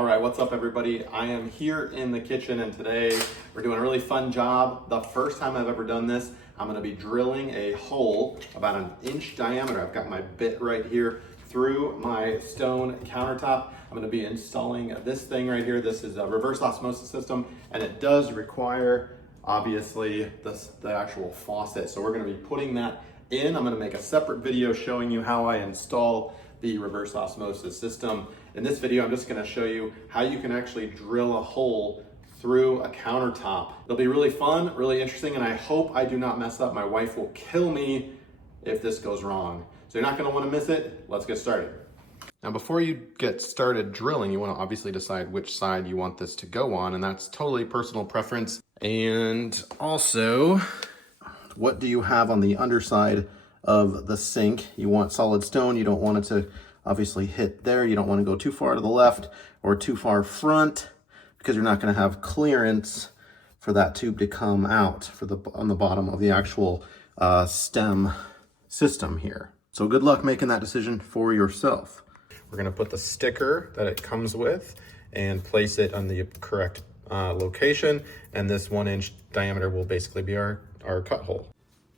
All right, what's up everybody? I am here in the kitchen and today we're doing a really fun job. The first time I've ever done this, I'm gonna be drilling a hole about an inch diameter. I've got my bit right here through my stone countertop. I'm gonna be installing this thing right here. This is a reverse osmosis system and it does require, obviously, the actual faucet. So we're gonna be putting that in. I'm gonna make a separate video showing you how I install the reverse osmosis system. In this video, I'm just gonna show you how you can actually drill a hole through a countertop. It'll be really fun, really interesting, and I hope I do not mess up. My wife will kill me if this goes wrong. So you're not gonna wanna miss it. Let's get started. Now, before you get started drilling, you wanna obviously decide which side you want this to go on, and that's totally personal preference. And also, what do you have on the underside of the sink? You want solid stone. You don't want it to obviously hit there. You don't want to go too far to the left or too far front because you're not going to have clearance for that tube to come out on the bottom of the actual stem system here. So good luck making that decision for yourself. We're going to put the sticker that it comes with and place it on the correct location, and this 1 inch diameter will basically be our cut hole.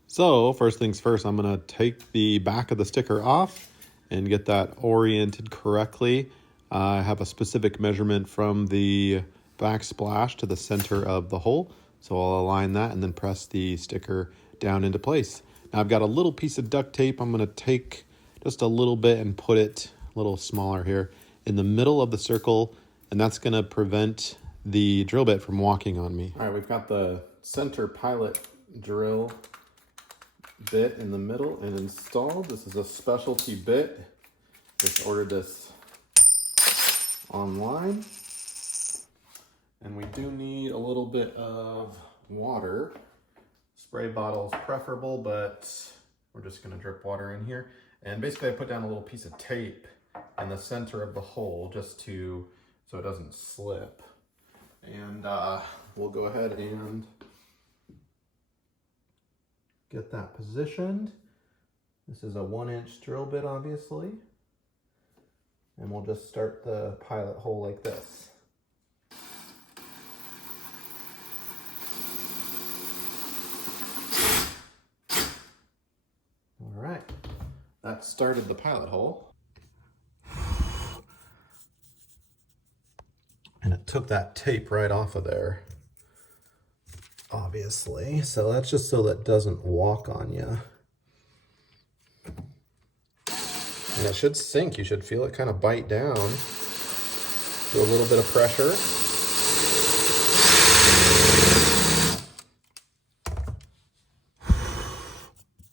So first things first, I'm gonna take the back of the sticker off and get that oriented correctly. I have a specific measurement from the backsplash to the center of the hole. So I'll align that and then press the sticker down into place. Now I've got a little piece of duct tape. I'm gonna take just a little bit and put it a little smaller here in the middle of the circle, and that's gonna prevent the drill bit from walking on me. All right, we've got the center pilot drill bit in the middle and installed. This is a specialty bit. Just ordered this online. And we do need a little bit of water. Spray bottle is preferable, but we're just gonna drip water in here. And basically I put down a little piece of tape in the center of the hole just so it doesn't slip. And we'll go ahead and get that positioned. This is a 1 inch drill bit, obviously. And we'll just start the pilot hole like this. All right, that started the pilot hole. And it took that tape right off of there, obviously. So that's just so that it doesn't walk on you. And it should sink. You should feel it kind of bite down. Do a little bit of pressure.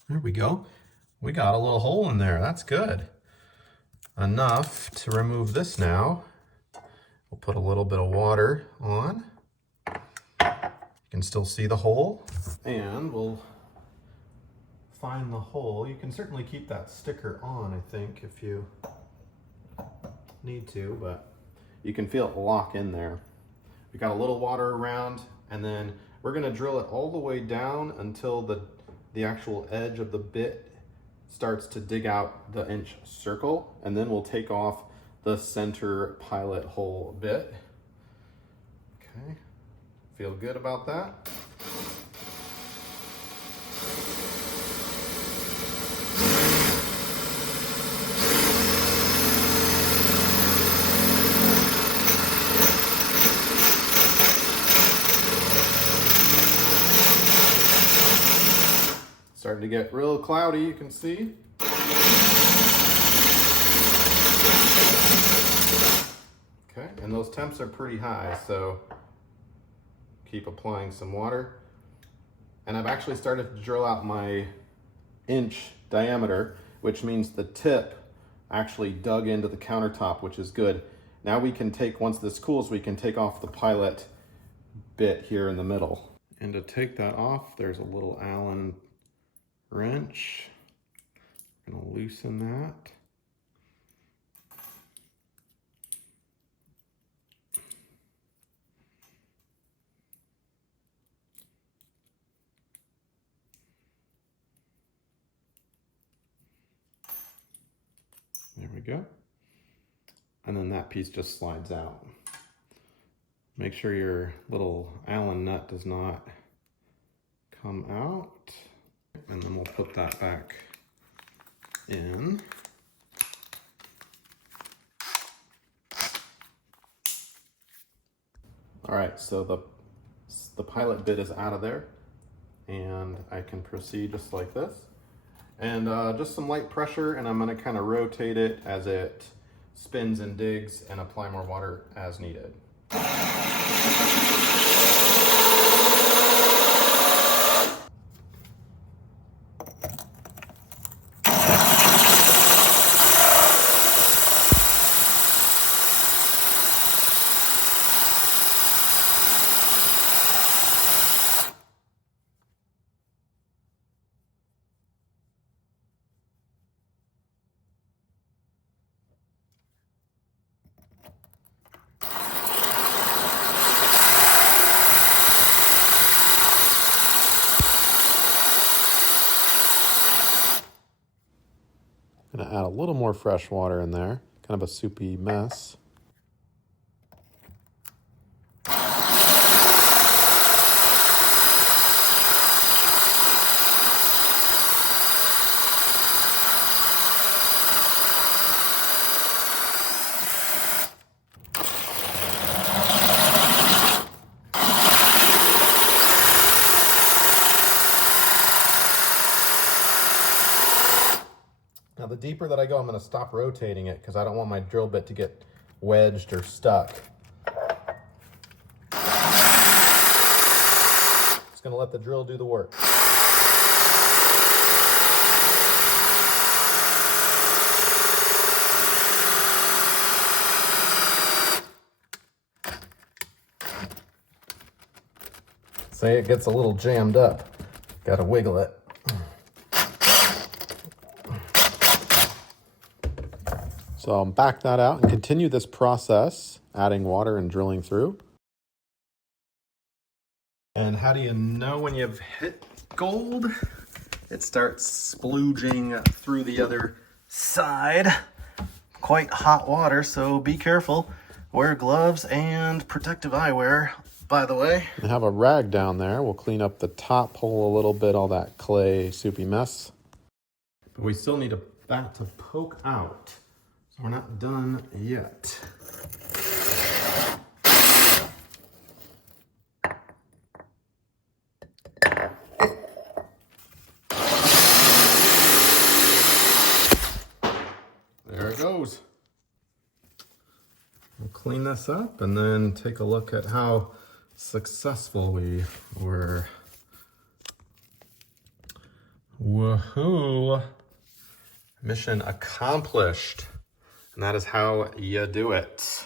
There we go. We got a little hole in there. That's good. Enough to remove this now. We'll put a little bit of water on. You can still see the hole, and we'll find the hole. You can certainly keep that sticker on, I think, if you need to, but you can feel it lock in there. We got a little water around, and then we're gonna drill it all the way down until the actual edge of the bit starts to dig out the inch circle, and then we'll take off the center pilot hole bit. Okay. Feel good about that? Starting to get real cloudy, you can see. Okay, and those temps are pretty high, so keep applying some water. And I've actually started to drill out my inch diameter, which means the tip actually dug into the countertop, which is good. Now we can once this cools, we can take off the pilot bit here in the middle. And to take that off, there's a little Allen wrench. I'm gonna loosen that. There we go. And then that piece just slides out. Make sure your little Allen nut does not come out. And then we'll put that back in. All right, so the pilot bit is out of there, and I can proceed just like this. And just some light pressure, and I'm gonna kind of rotate it as it spins and digs, and apply more water as needed. Gonna add a little more fresh water in there, kind of a soupy mess. Now the deeper that I go, I'm going to stop rotating it because I don't want my drill bit to get wedged or stuck. Just going to let the drill do the work. Say it gets a little jammed up. Got to wiggle it. So I'll back that out and continue this process, adding water and drilling through. And how do you know when you've hit gold? It starts splooging through the other side. Quite hot water, so be careful. Wear gloves and protective eyewear, by the way. I have a rag down there. We'll clean up the top hole a little bit, all that clay soupy mess. But we still need that to poke out. We're not done yet. There it goes. We'll clean this up and then take a look at how successful we were. Woohoo! Mission accomplished. And that is how you do it.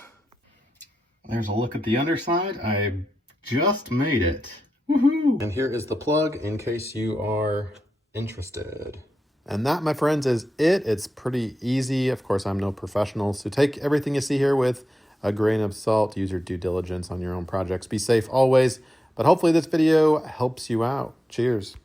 There's a look at the underside. I just made it. Woohoo! And here is the plug in case you are interested. And that, my friends, is it. It's pretty easy. Of course, I'm no professional. So take everything you see here with a grain of salt. Use your due diligence on your own projects. Be safe always. But hopefully this video helps you out. Cheers.